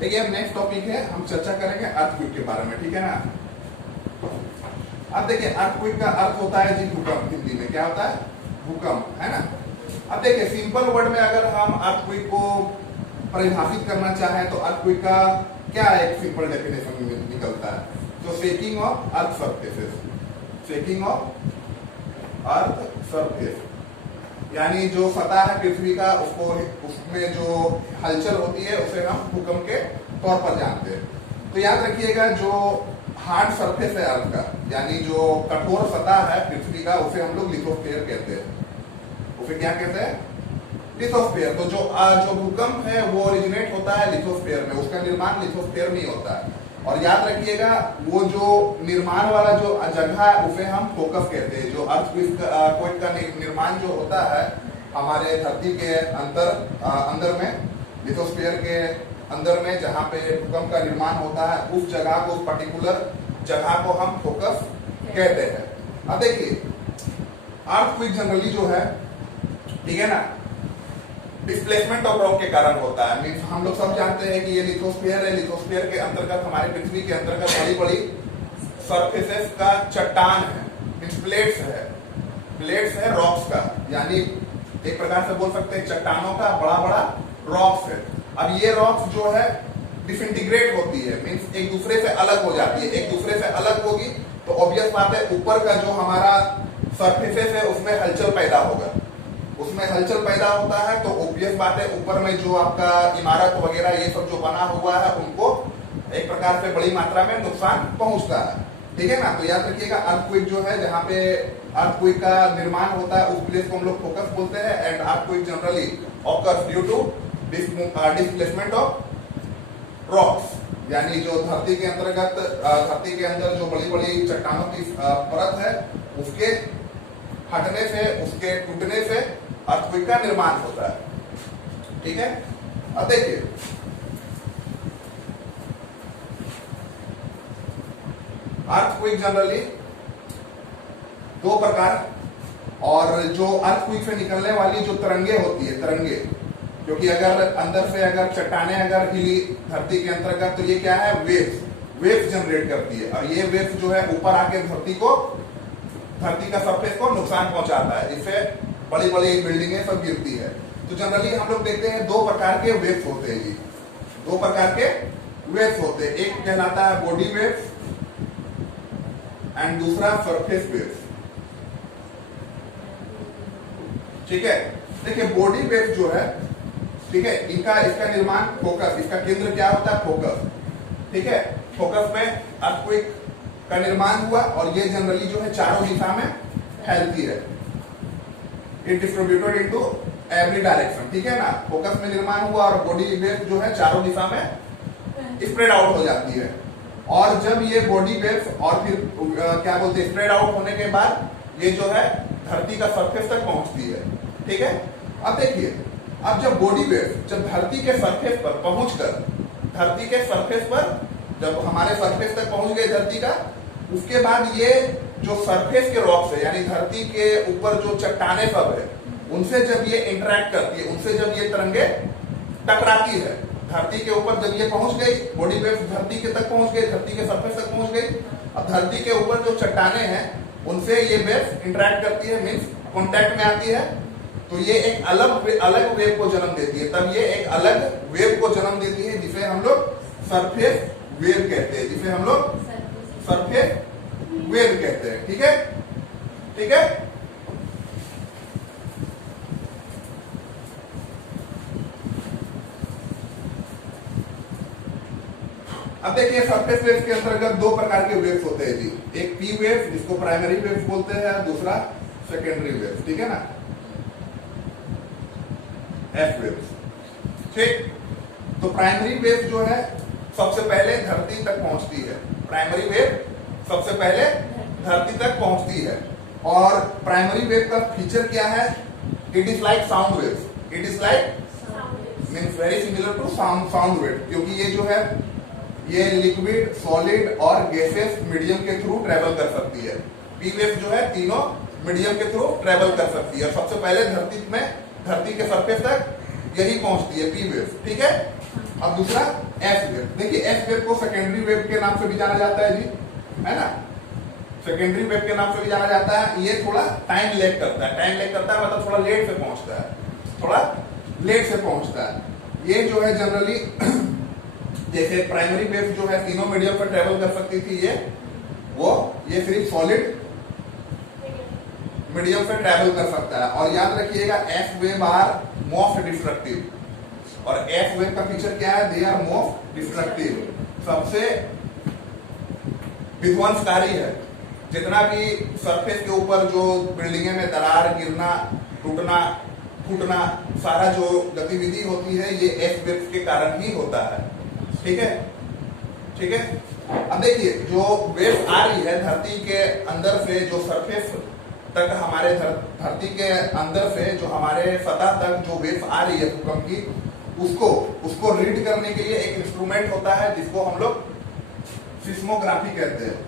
देखिए अब next topic है, हम चर्चा करेंगे अर्थक्वेक के बारे में, ठीक है ना। अब देखिए अर्थक्वेक का अर्थ होता है जी भूकंप, हिंदी में क्या होता है, भूकंप, है ना। अब देखिए सिंपल वर्ड में अगर हम अर्थक्वेक को परिभाषित करना चाहें तो अर्थक्वेक का क्या एक सिंपल डेफिनेशन निकलता है, तो shaking of earth surfaces, shaking of earth surface, यानी जो सतह है पृथ्वी का उसको, उसमें जो हलचल होती है उसे हम भूकंप के तौर पर जानते हैं। तो याद रखिएगा जो हार्ड सरफेस है अर्थ का, यानी जो कठोर सतह है पृथ्वी का, उसे हम लोग लिथोस्फीयर कहते हैं। उसे क्या कहते हैं, लिथोस्फीयर। तो जो भूकंप है वो ओरिजिनेट होता है लिथोस्फीयर में, उसका निर्माण लिथोस्फीयर में ही होता है। और याद रखिएगा वो जो निर्माण वाला जो जगह है उसे हम फोकस कहते हैं। जो अर्थक्वेक का निर्माण जो होता है हमारे धरती के अंदर में, लिथोस्फीयर के अंदर में जहाँ पे भूकंप का निर्माण होता है, उस जगह को, उस पर्टिकुलर जगह को हम फोकस कहते हैं। अब देखिए अर्थक्वेक जनरली जो है, ठीक है ना, डिस्प्लेसमेंट ऑफ रॉक के कारण होता है। मीन्स हम लोग सब जानते हैं कि ये लिथोस्फीयर है, लिथोस्फीयर के अंतर्गत हमारे पृथ्वी के अंतर्गत बड़ी बड़ी सरफेसेस का चट्टान है, मीन्स प्लेट्स है रॉक्स का, यानी एक प्रकार से बोल सकते हैं चट्टानों का बड़ा बड़ा रॉक्स है। अब ये रॉक्स जो है डिसइंटीग्रेट होती है, मीन्स एक दूसरे से अलग हो जाती है। एक दूसरे से अलग होगी तो ऑब्वियस बात है ऊपर का जो हमारा सरफेसेस है उसमें हलचल पैदा होगा, उसमें हलचल पैदा होता है तो ऑब्वियस बात है ऊपर में जो आपका इमारत वगैरह ये सब जो बना हुआ है उनको एक प्रकार से बड़ी मात्रा में नुकसान पहुंचता है, ठीक है ना। तो याद रखिएगा अर्थक्वेक जो है, जहाँ पे अर्थक्वेक का निर्माण होता है उस प्लेस को हम लोग फोकस बोलते हैं। And earthquake generally occurs due to displacement of rocks, यानी जो धरती के अंतर्गत, धरती के अंदर जो बड़ी बड़ी चट्टानों की परत है उसके हटने से, उसके टूटने से अर्थक्वेक का निर्माण होता है, ठीक है। अब देखिए अर्थक्वेक जनरली दो प्रकार, और जो अर्थक्वेक से निकलने वाली जो तरंगे होती है, तरंगे, क्योंकि अगर अंदर से अगर चट्टाने अगर हिली धरती के अंतर्गत तो ये क्या है, वेव्स जनरेट करती है। और ये वेव्स जो है ऊपर आके धरती का सरफेस को नुकसान पहुंचाता है, जिससे बड़ी बड़ी बिल्डिंगें सब गिरती है। तो जनरली हम लोग देखते हैं दो प्रकार के वेव्स होते हैं जी, दो प्रकार के वेव्स होते हैं। एक कहलाता है बॉडी वेव्स एंड दूसरा सरफेस वेव्स, ठीक है। देखिए बॉडी वेव्स जो है, ठीक है, इसका निर्माण फोकस, इसका केंद्र क्या होता है, फोकस, ठीक है। फोकस में अर्थक्वेक का निर्माण हुआ और ये जनरली जो है चारों दिशा में फैलती है, it distributed into every direction, ठीक है ना। फोकस में निर्माण हुआ और बॉडी वेव जो है चारों दिशा में स्प्रेड आउट हो जाती है। और जब ये बॉडी वेव और फिर क्या बोलते हैं, स्प्रेड आउट होने के बाद ये जो है धरती का सरफेस तक पहुंचती है, ठीक है। अब देखिए अब जब बॉडी वेव जब धरती के सरफेस पर पहुंचकर, धरती के सरफेस पर जब हमारे सरफेस तक पहुंच गए धरती का, उसके बाद ये जो सरफेस के रॉक्स है, यानी धरती के ऊपर जो चट्टाने सब है, उनसे जब ये इंटरेक्ट करती है, उनसे जब ये तरंगे टकराती है, धरती के ऊपर जब ये पहुंच गई, बॉडी वेव धरती के तक पहुंच गई, धरती के सरफेस तक पहुंच गई। अब धरती के ऊपर जो चट्टाने हैं उनसे ये वेव इंटरेक्ट करती है, मीन्स कॉन्टैक्ट में आती है, तो ये एक अलग वेव को जन्म देती है। तब ये एक अलग वेव को जन्म देती है जिसे हम लोग सरफेस वेव कहते हैं, जिसे हम लोग सरफेस वेव कहते हैं, ठीक है, ठीक है। अब देखिए सरफेस वेव के अंतर्गत दो प्रकार के वेव्स होते हैं जी, एक पी वेव जिसको प्राइमरी वेव बोलते हैं, दूसरा सेकेंडरी वेव, ठीक है ना, एफ वेव्स, ठीक। तो प्राइमरी वेव जो है सबसे पहले धरती तक पहुंचती है, प्राइमरी वेव सबसे पहले धरती तक पहुंचती है। और प्राइमरी वेव का फीचर क्या है, it is like sound wave, it is like means very similar to sound wave, क्योंकि ये जो है ये लिक्विड, सॉलिड और गैसेस मीडियम के थ्रू ट्रेवल कर सकती है। पी वेव जो है तीनों मीडियम के थ्रू ट्रेवल कर सकती है। सबसे पहले धरती के सरफेस तक यही पहुंचती है पी वेव, ठीक है। अब दूसरा एस वेव। देखिए एस वेव को सेकेंडरी वेव के नाम से भी जाना जाता है जी, है ना, सेकेंडरी वेव के नाम से भी जाना जाता है। ये थोड़ा टाइम लेग करता है, टाइम लेग करता है मतलब थोड़ा लेट से पहुंचता है, थोड़ा लेट से पहुंचता है। ये जो है जनरली जैसे प्राइमरी वेव जो है तीनों मीडियम पर ट्रेवल कर सकती थी, ये सिर्फ सॉलिड मीडियम पे ट्रेवल कर सकता है। और याद रखिएगा F wave are most destructive, और एफ वेव का फीचर क्या है, दे आर मोस्ट डिस्ट्रक्टिव, सबसे विध्वंसकारी है। जितना भी सरफेस के ऊपर जो बिल्डिंगे में दरार गिरना, टूटना, फूटना, सारा जो गतिविधि होती है ये एफ वेव के कारण ही होता है। ठीक है, ठीक है। अब देखिए जो वेव आ रही है धरती के अंदर से, जो सरफेस तक हमारे धरती के अंदर से जो हमारे सतह तक जो वेव आ रही है भूकंप की, उसको रीड करने के लिए एक इंस्ट्रूमेंट होता है जिसको हम लोग सिस्मोग्राफी कहते हैं।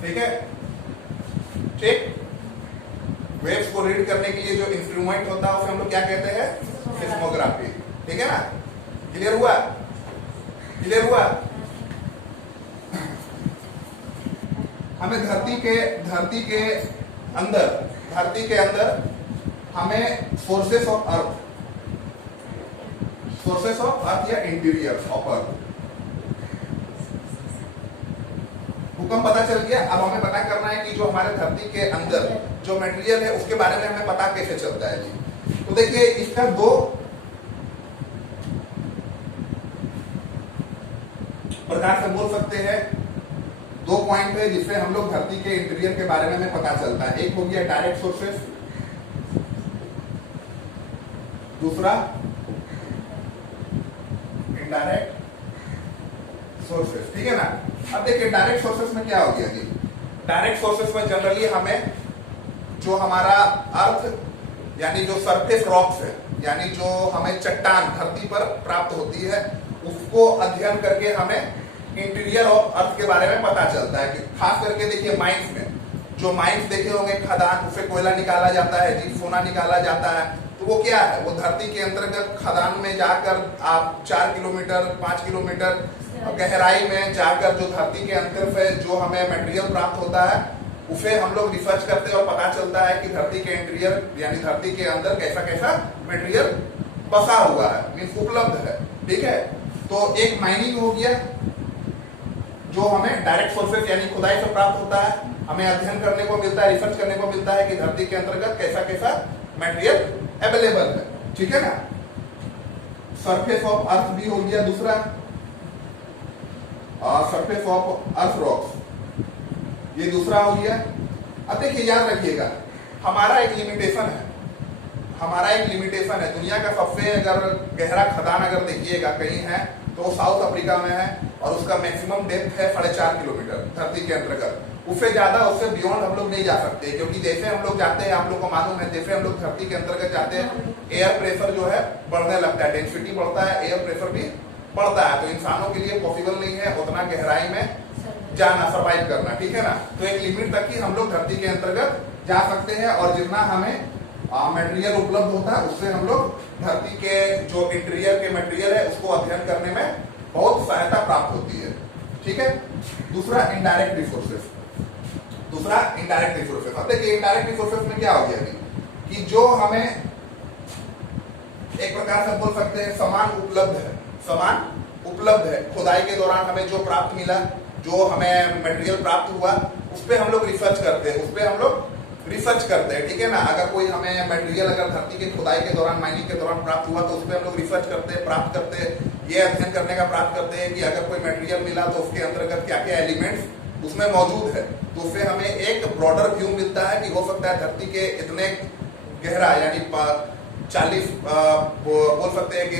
ठीक है, ठीक। वेव्स को रीड करने के लिए जो इंस्ट्रूमेंट होता है उसे हम लोग क्या कहते हैं, सिस्मोग्राफी। ठीक है ना, क्लियर हुआ, क्लियर हुआ। हमें धरती के अंदर हमें सोर्सेस ऑफ अर्थ या इंटीरियर ऑफ अर्थ भूकंप पता चल गया। अब हमें पता करना है कि जो हमारे धरती के अंदर जो मटेरियल है उसके बारे में हमें पता कैसे चलता है जी। तो देखिए इसका दो प्रकार से बोल सकते हैं, दो पॉइंट है जिससे हम लोग धरती के इंटीरियर के बारे में हमें पता चलता है। एक हो गया डायरेक्ट सोर्सेस, दूसरा इनडायरेक्ट सोर्सेस। ठीक है ना। अब देखिए डायरेक्ट सोर्सेस में क्या हो गया जी, डायरेक्ट सोर्सेस में जनरली हमें जो हमारा अर्थ यानी जो सरफेस रॉक्स है, यानी जो हमें चट्टान धरती पर प्राप्त होती है, उसको अध्ययन करके हमें इंटीरियर ऑफ अर्थ के बारे में पता चलता है। कि खास करके देखिए माइंस में, जो माइंस देखे होंगे खदान, उससे कोयला निकाला जाता है जी, सोना निकाला जाता है। तो वो क्या है, वो धरती के अंतर्गत खदान में जाकर आप 4 किलोमीटर 5 किलोमीटर गहराई में जाकर जो धरती के अंदर से जो हमें मटेरियल प्राप्त होता है उसे हम लोग रिसर्च करते हैं और पता चलता है कि धरती के इंटीरियर यानी धरती के अंदर कैसा कैसा मटेरियल बसा हुआ है, मीन्स उपलब्ध है। ठीक है, तो एक माइनिंग हो गया जो हमें डायरेक्ट सोर्सेस यानी खुदाई से प्राप्त होता है, हमें अध्ययन करने को मिलता है, रिसर्च करने को मिलता है कि धरती के अंतर्गत कैसा कैसा मटेरियल अवेलेबल है। ठीक है ना। सरफेस ऑफ अर्थ भी हो गया दूसरा, सरफेस ऑफ अर्थ रॉक्स ये दूसरा हो गया। अब देखिए याद रखिएगा हमारा एक लिमिटेशन है, हमारा एक लिमिटेशन है। दुनिया का सबसे अगर गहरा खदान अगर देखिएगा कहीं है तो वो साउथ अफ्रीका में है और उसका मैक्सिमम डेप्थ है 4.5 किलोमीटर धरती के अंतर्गत। उससे ज्यादा, उससे बियॉन्ड हम लोग नहीं जा सकते, क्योंकि जैसे हम लोग जाते हैं, आप लोग को मालूम है, जैसे हम लोग धरती के अंतर्गत जाते हैं एयर प्रेशर जो है बढ़ने लगता है, डेंसिटी बढ़ता है, एयर प्रेशर भी बढ़ता है। तो इंसानों के लिए पॉसिबल नहीं है उतना गहराई में जाना, सर्वाइव करना। ठीक है ना। तो एक लिमिट तक ही हम लोग धरती के अंतर्गत जा सकते हैं और जितना हमें मटेरियल उपलब्ध होता है उससे हम लोग धरती के जो इंटीरियर के मटेरियल है उसको अध्ययन करने में बहुत सहायता प्राप्त होती है। ठीक है। दूसरा इनडायरेक्ट रिसोर्सेस, दूसरा इनडायरेक्ट रिसोर्सेस। अब देखिए इनडायरेक्ट रिसोर्सेस में क्या हो गया कि जो हमें एक प्रकार से बोल सकते हैं सामान उपलब्ध है, सामान उपलब्ध है। खुदाई के दौरान हमें जो प्राप्त मिला, जो हमें मटेरियल प्राप्त हुआ, उस पर हम लोग रिसर्च करते हैं, उस पर हम लोग रिसर्च करते हैं। ठीक है ना। अगर कोई हमें मटेरियल अगर धरती के खुदाई के दौरान, माइनिंग के दौरान प्राप्त हुआ तो उस पर हम लोग रिसर्च करते हैं, प्राप्त करते हैं, ये अध्ययन करने का प्राप्त करते हैं कि अगर कोई मटेरियल मिला तो उसके अंतर्गत क्या क्या एलिमेंट्स उसमें मौजूद है। तो उससे हमें एक ब्रॉडर व्यू मिलता है कि हो सकता है धरती के इतने गहरा यानी 40 बोल सकते हैं कि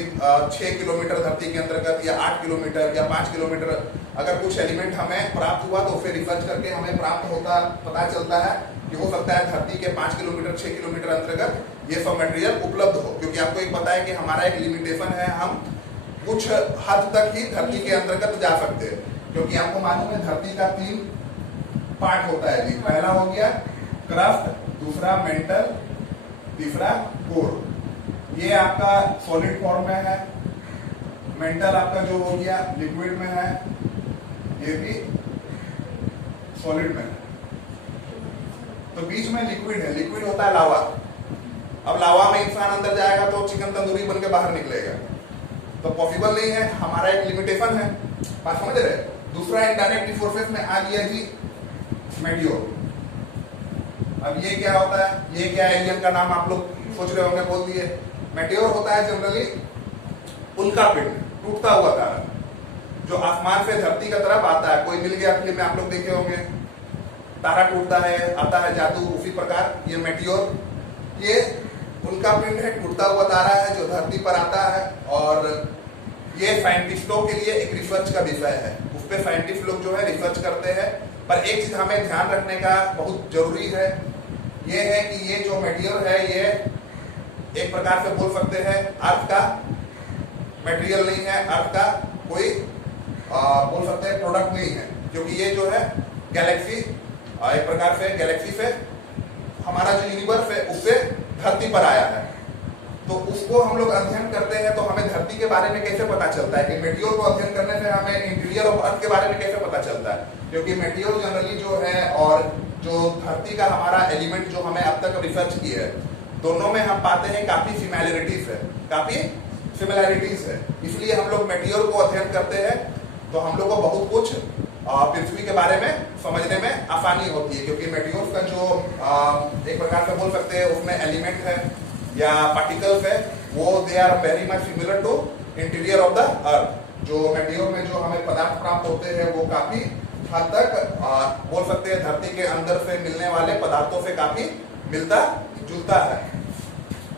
6 किलोमीटर धरती के अंतर्गत या 8 किलोमीटर या 5 किलोमीटर अगर कुछ एलिमेंट हमें प्राप्त हुआ तो उसे रिसर्च करके हमें प्राप्त होता पता चलता है कि हो सकता है धरती के 5 किलोमीटर 6 किलोमीटर अंतर्गत ये सब मटेरियल उपलब्ध हो। क्योंकि आपको एक पता है कि हमारा एक लिमिटेशन है, हम कुछ हद तक ही धरती के अंतर्गत जा सकते हैं। क्योंकि आपको मालूम है धरती का 3 पार्ट होता है जी। पहला हो गया क्रस्ट, दूसरा मेंटल, तीसरा कोर। ये आपका सॉलिड फॉर्म में है, मेंटल आपका जो हो गया लिक्विड में है, ये भी सॉलिड में है। तो बीच में लिक्विड है, लिक्विड होता है लावा। अब लावा में इंसान अंदर जाएगा तो चिकन तंदूरी बन के बाहर निकलेगा, तो पॉसिबल नहीं है, हमारा एक लिमिटेशन है, बात समझ रहे। दूसरा इनडायरेक्ट फोर्सेस में आ गया जी मेटियोर। अब ये क्या होता है, ये क्या एलियन का नाम आप लोग सोच रहे होंगे, बोल दिए। मेटियोर होता है जनरली उल्का पिंड, टूटता हुआ तारा, जो आसमान से धरती की तरफ आता है। कोई मिल गया फिल्म में आप लोग देखे होंगे, तारा टूटता है, आता है जादू, उसी प्रकार ये मेटियोर, ये उल्का पिंड है, टूटता हुआ तारा है जो धरती पर आता है। और ये साइंटिस्टों के लिए एक रिसर्च का विषय है, उस पर साइंटिस्ट लोग जो है रिसर्च करते हैं। पर एक चीज हमें ध्यान रखने का बहुत जरूरी है, ये है कि ये जो मेटियोर है ये एक प्रकार से बोल सकते हैं अर्थ का मटेरियल नहीं है, अर्थ का कोई बोल सकते हैं प्रोडक्ट नहीं है, क्योंकि ये जो है गैलेक्सी एक प्रकार से गैलेक्सी से हमारा जो यूनिवर्स है उससे धरती पर आया है। तो उसको हम लोग अध्ययन करते हैं, तो हमें धरती के बारे में कैसे पता चलता है कि मेटियोर को अध्ययन करने से हमें इंटीरियर ऑफ अर्थ के बारे में कैसे पता चलता है, क्योंकि मेटियोर जनरली जो है और जो धरती का हमारा एलिमेंट जो हमें अब तक रिसर्च की है, दोनों में हम पाते हैं काफी सिमिलैरिटीज है, काफी सिमिलैरिटीज है। इसलिए हम लोग मेटियोर को अध्ययन करते हैं, तो हम लोग को बहुत कुछ पृथ्वी के बारे में समझने में आसानी होती है, क्योंकि मेटियोर का जो एक प्रकार से बोल सकते हैं उसमें एलिमेंट है या पार्टिकल्स है, वो they are very much similar to interior of the earth. जो मेटियोर में जो हमें पदार्थ प्राप्त होते हैं वो काफी हद तक बोल सकते हैं धरती के अंदर से मिलने वाले पदार्थों से काफी मिलता जुलता है।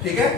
ठीक है।